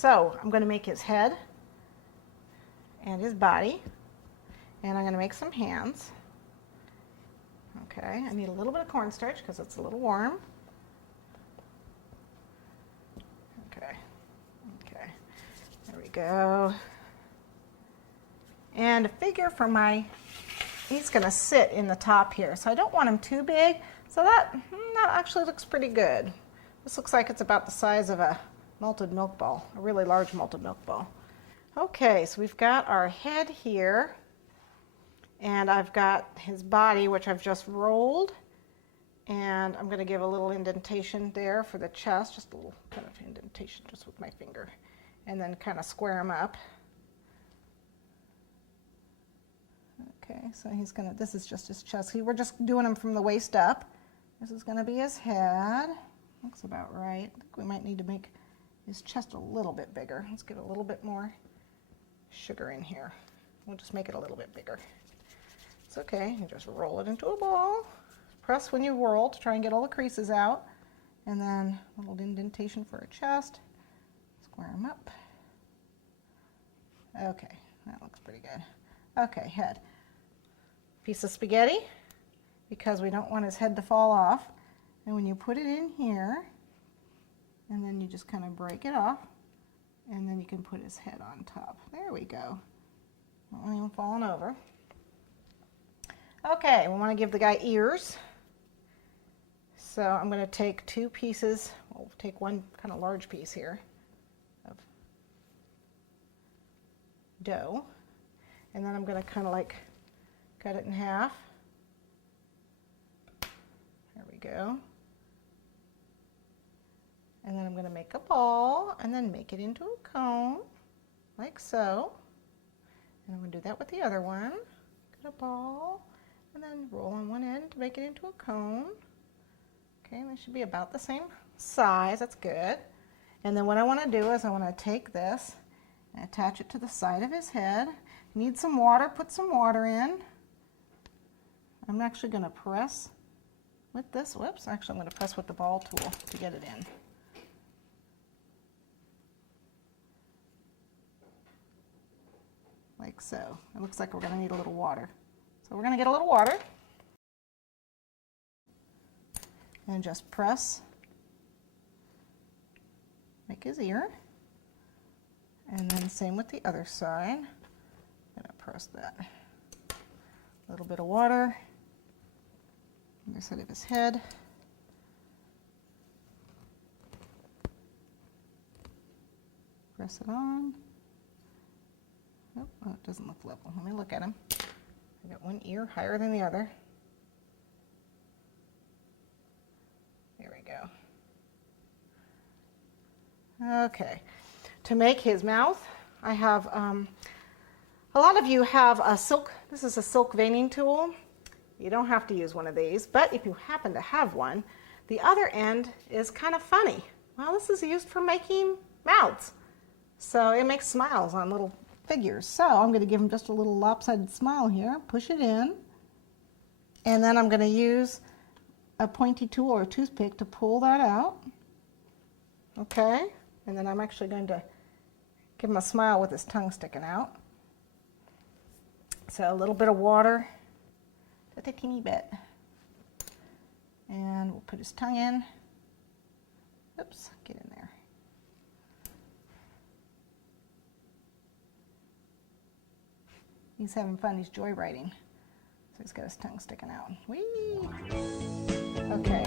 So I'm going to make his head and his body, and I'm going to make some hands. Okay, I need a little bit of cornstarch because it's a little warm. Okay, there we go. And a figure for he's going to sit in the top here, so I don't want him too big. So that actually looks pretty good. This looks like it's about the size of a malted milk ball, a really large malted milk ball. Okay, so we've got our head here, and I've got his body, which I've just rolled, and I'm going to give a little indentation there for the chest, just a little kind of indentation just with my finger, and then kind of square him up. Okay, so this is just his chest. We're just doing him from the waist up. This is going to be his head. Looks about right. I think we might need to make his chest a little bit bigger. Let's get a little bit more sugar in here. We'll just make it a little bit bigger. It's okay. You just roll it into a ball. Press when you roll to try and get all the creases out. And then a little indentation for a chest. Square him up. Okay, that looks pretty good. Okay, head. Piece of spaghetti, because we don't want his head to fall off. And when you put it in here, and then you just kind of break it off, and then you can put his head on top. There we go. Not even falling over. Okay, we want to give the guy ears. So I'm going to take two pieces. We'll take one kind of large piece here of dough, and then I'm going to kind of like cut it in half. There we go. And then I'm going to make a ball and then make it into a cone, like so. And I'm going to do that with the other one. Cut a ball and then roll on one end to make it into a cone. Okay, they should be about the same size. That's good. And then what I want to do is I want to take this and attach it to the side of his head. Need some water, put some water in. I'm actually going to press with this. Whoops, actually I'm going to press with the ball tool to get it in. Like so. It looks like we're going to need a little water. So we're going to get a little water and just press, make his ear, and then same with the other side. I'm going to press that. A little bit of water, other side of his head. Press it on. Oh, it doesn't look level. Let me look at him. I got one ear higher than the other. There we go. Okay. To make his mouth, I have, a lot of you have a silk, this is a silk veining tool. You don't have to use one of these, but if you happen to have one, the other end is kind of funny. Well, this is used for making mouths. So it makes smiles on little figures. So I'm going to give him just a little lopsided smile here, push it in, and then I'm going to use a pointy tool or a toothpick to pull that out. Okay, and then I'm actually going to give him a smile with his tongue sticking out. So a little bit of water, just a teeny bit, and we'll put his tongue in. Oops, get in there. He's having fun, he's joyriding. So he's got his tongue sticking out. Whee! Okay.